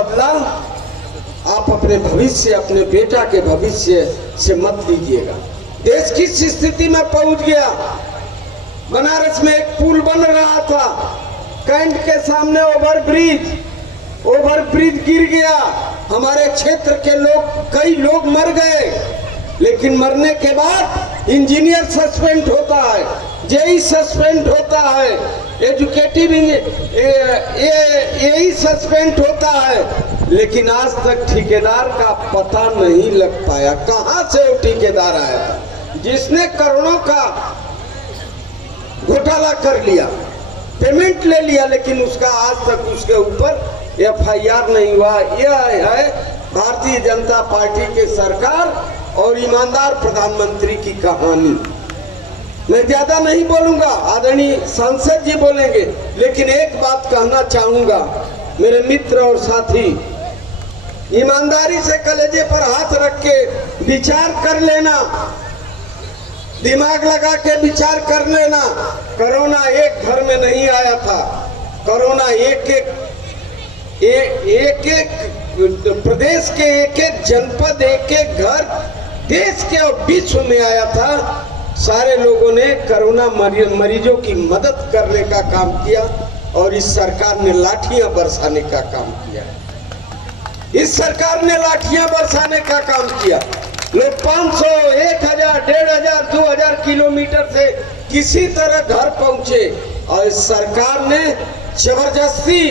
बदला आप अपने भविष्य, अपने बेटा के भविष्य से मत लीजिएगा। देश किस स्थिति में पहुंच गया। बनारस में एक पुल बन रहा था, कैंट के सामने ओवरब्रिज गिर गया। हमारे क्षेत्र के कई लोग मर गए, लेकिन मरने के बाद इंजीनियर सस्पेंड होता है, जेई सस्पेंड होता है, एजुकेटिव यही सस्पेंड होता है, लेकिन आज तक ठेकेदार का पता नहीं लग पाया। कहां से वो ठेकेदार आया था जिसने करोड़ों का घोटाला कर लिया, पेमेंट ले लिया, लेकिन उसका आज तक उसके ऊपर FIR नहीं हुआ। यह है भारतीय जनता पार्टी के सरकार और ईमानदार प्रधानमंत्री की कहानी। मैं ज्यादा नहीं बोलूंगा, आदरणीय सांसद जी बोलेंगे, लेकिन एक बात कहना चाहूंगा मेरे मित्र और साथी, ईमानदारी से कलेजे पर हाथ रख के विचार कर लेना, दिमाग लगा के विचार कर लेना। कोरोना एक घर में नहीं आया था, कोरोना एक प्रदेश के एक जनपद, एक घर, देश के और विश्व में आया था। सारे लोगों ने कोरोना मरीजों की मदद करने का काम किया और इस सरकार ने लाठियां बरसाने का काम किया। इस सरकार ने लाठियां बरसाने का काम किया। लोग 500, 1000, 1500, 2000 किलोमीटर से किसी तरह घर पहुंचे और इस सरकार ने जबरदस्ती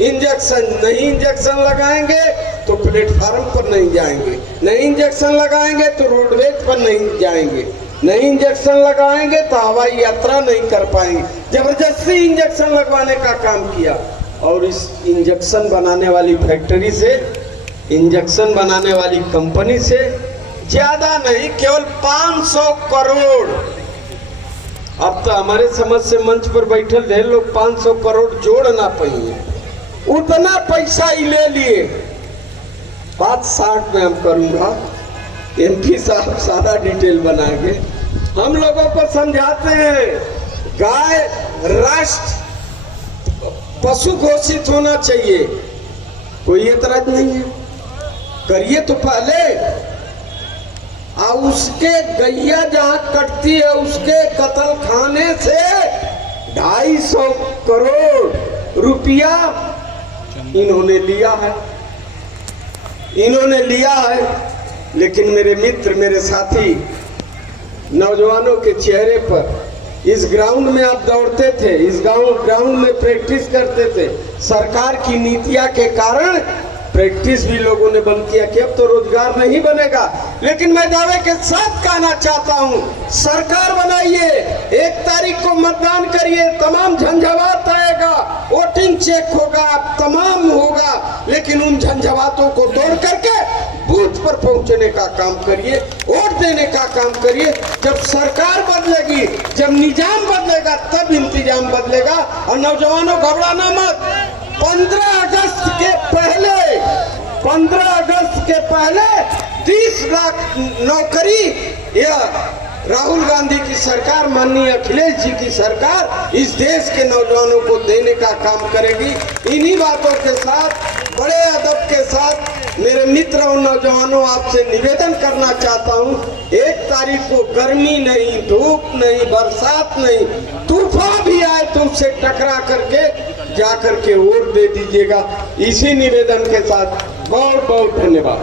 इंजेक्शन, नहीं इंजेक्शन लगाएंगे तो प्लेटफार्म पर नहीं जाएंगे, नहीं इंजेक्शन लगाएंगे तो रोडवेज पर नहीं जाएंगे, नहीं इंजेक्शन लगाएंगे तो हवाई यात्रा नहीं कर पाएंगे। जबरदस्ती इंजेक्शन लगवाने का काम किया और इस इंजेक्शन बनाने वाली फैक्ट्री से, इंजेक्शन बनाने वाली कंपनी से ज्यादा नहीं, केवल 500 करोड़। अब तो हमारे समझ से मंच पर बैठे ढेर लोग 500 करोड़ जोड़ ना पाइए, उतना पैसा ही ले लिए। बात 60 में हम करूंगा, MP साहब सारा डिटेल बनाएंगे। हम लोगों को समझाते हैं गाय राष्ट्र पशु घोषित होना चाहिए, कोई एतराज नहीं है, करिए तो पहले। और उसके गैया जहां कटती है उसके कत्ल खाने से 250 करोड़ रुपया इन्होंने लिया है। लेकिन मेरे मित्र, मेरे साथी, नौजवानों के चेहरे पर, इस ग्राउंड में आप दौड़ते थे, इस ग्राउंड में प्रैक्टिस करते थे, सरकार की नीतियां के कारण प्रैक्टिस भी लोगों ने बंद किया कि अब तो रोजगार नहीं बनेगा। लेकिन मैं दावे के साथ कहना चाहता हूं, सरकार बनाइए, 1 तारीख को मतदान करिए, तमाम झंझावात आएगा, वोटिंग चेक होगा, तमाम होगा, लेकिन उन झंझावातों को तोड़ करके बूथ पर पहुंचने का काम करिए, वोट देने का काम करिए। जब सरकार बदलेगी, जब निजाम बदलेगा, तब इंतजाम बदलेगा। और नौजवानों, घबराना मत। 15 अगस्त के पहले 30 लाख नौकरी यह राहुल गांधी की सरकार, माननीय अखिलेश जी की सरकार इस देश के नौजवानों को देने का काम करेगी। इन्हीं बातों के साथ, बड़े अदब के साथ मेरे मित्र और नौजवानों, आपसे निवेदन करना चाहता हूं, 1 तारीख को गर्मी नहीं, धूप नहीं, बरसात नहीं, तूफान भी आए तो उससे टकरा करके जाकर के वोट दे दीजिएगा। इसी निवेदन के साथ बहुत बहुत धन्यवाद।